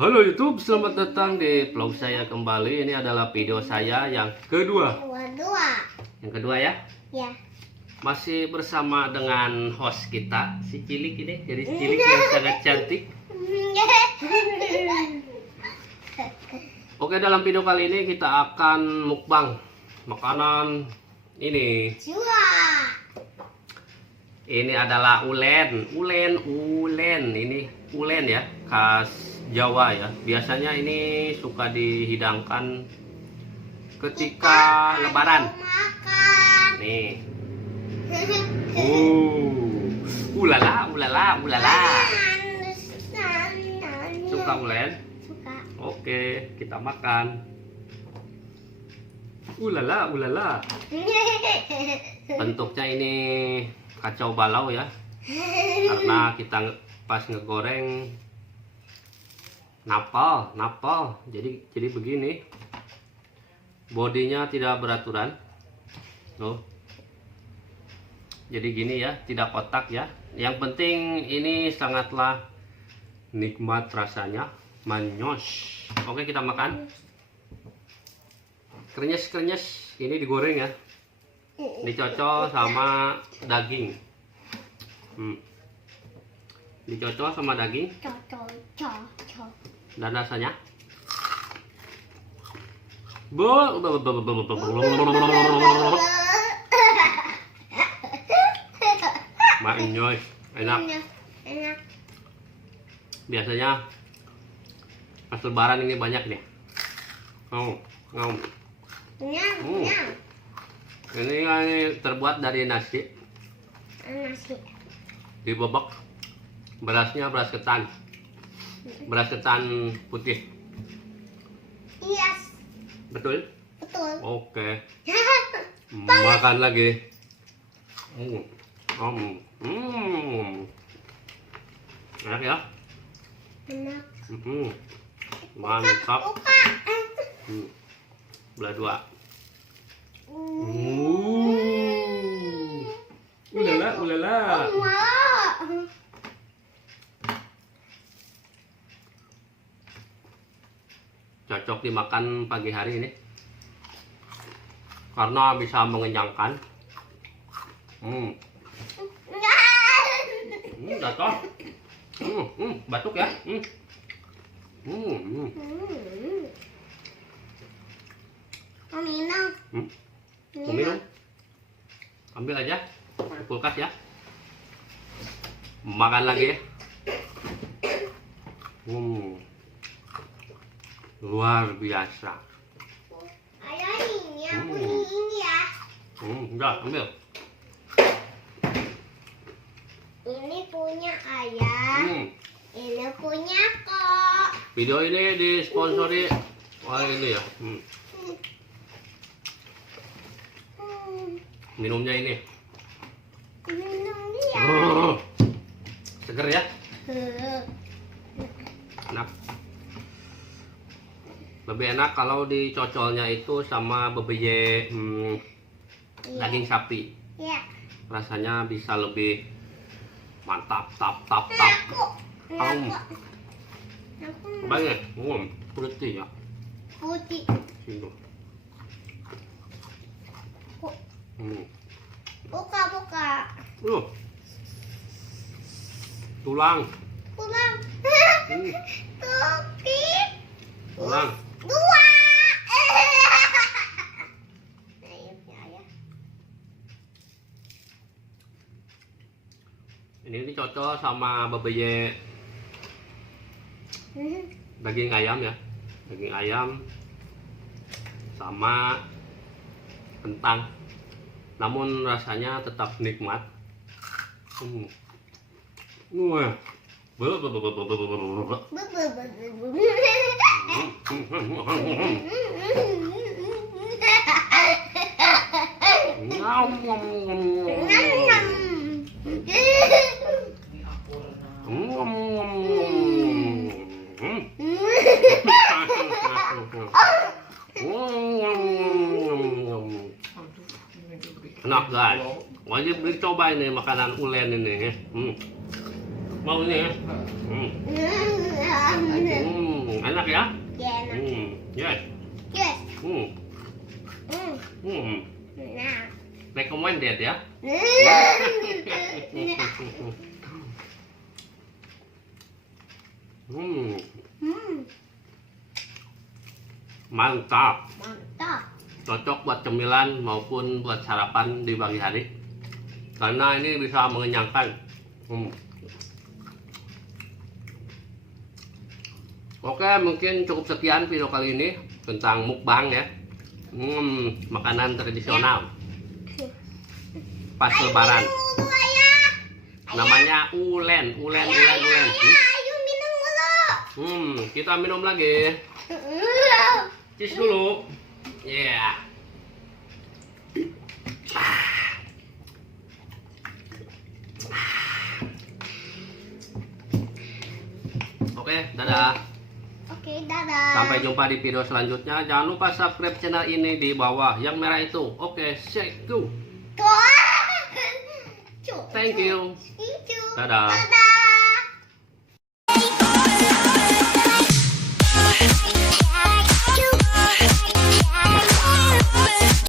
Halo YouTube, selamat datang di vlog saya kembali. Ini adalah video saya yang kedua. Yang kedua ya? Ya. Masih bersama dengan host kita, si Cilik ini. Jadi Cilik yang sangat cantik. Oke, dalam video kali ini kita akan mukbang makanan ini. Ini adalah ulen. Ini ulen ya, khas Jawa ya. Biasanya ini suka dihidangkan ketika lebaran. Nih. Ulala. Suka ulen? Suka. Oke, kita makan. Ulala. Bentuknya ini kacau balau ya. Karena kita pas ngegoreng napal. Jadi begini. Bodinya tidak beraturan. Tuh. Jadi gini ya, tidak kotak ya. Yang penting ini sangatlah nikmat rasanya, manyos. Oke, kita makan. Krenyes. Ini digoreng ya. Dicocol sama daging. Dicocol sama daging. Dan rasanya manyos, enak. Biasanya pas lebaran ini banyak nih. Ini terbuat dari nasi. Dibobok. Berasnya beras ketan. Beras ketan putih. Iya. Betul? Betul. Oke. Makan lagi. Enak ya? Enak. Mantap. Belah dua. Ulala. Cocok dimakan pagi hari ini karena bisa mengenyangkan. Jatuh. Batuk ya. Mau minum? Ambil aja di kulkas ya. Makan lagi ya. Luar biasa. Ayo ini aku ini ya. Udah, ambil. Ini punya ayam. Ini punya kok. Video ini disponsori oleh ini ya. Minumnya ini. Minum dia. Seger ya. Enak. Lebih enak kalau dicocolnya itu sama bebeye daging sapi. Ya. Rasanya bisa lebih mantap. Tap. Banyak. Putih ya. Putih. Sini. Buka. Tulang. Tulang. Dua. Ini dicocol sama bebeye daging ayam ya. Daging ayam sama kentang. Namun rasanya tetap nikmat. Enak guys, wajib dicoba ini makanan ulen ini ya. Mau ini ya. Enak ya? Ya, enak. Yes. Yes. Hmm. Nah. Recommended ya? Mantap. Mantap. Cocok buat cemilan maupun buat sarapan di pagi hari. Karena ini bisa mengenyangkan. Oke, mungkin cukup sekian video kali ini tentang mukbang ya. Makanan tradisional pas lebaran. Namanya ulen. Ayo minum dulu. Kita minum lagi. Cheers dulu. Yeah. Oke, dadah. Oke, dadah. Sampai jumpa di video selanjutnya. Jangan lupa subscribe channel ini di bawah yang merah itu. Oke, say go. Thank you. Thank you. Dadah. Dadah.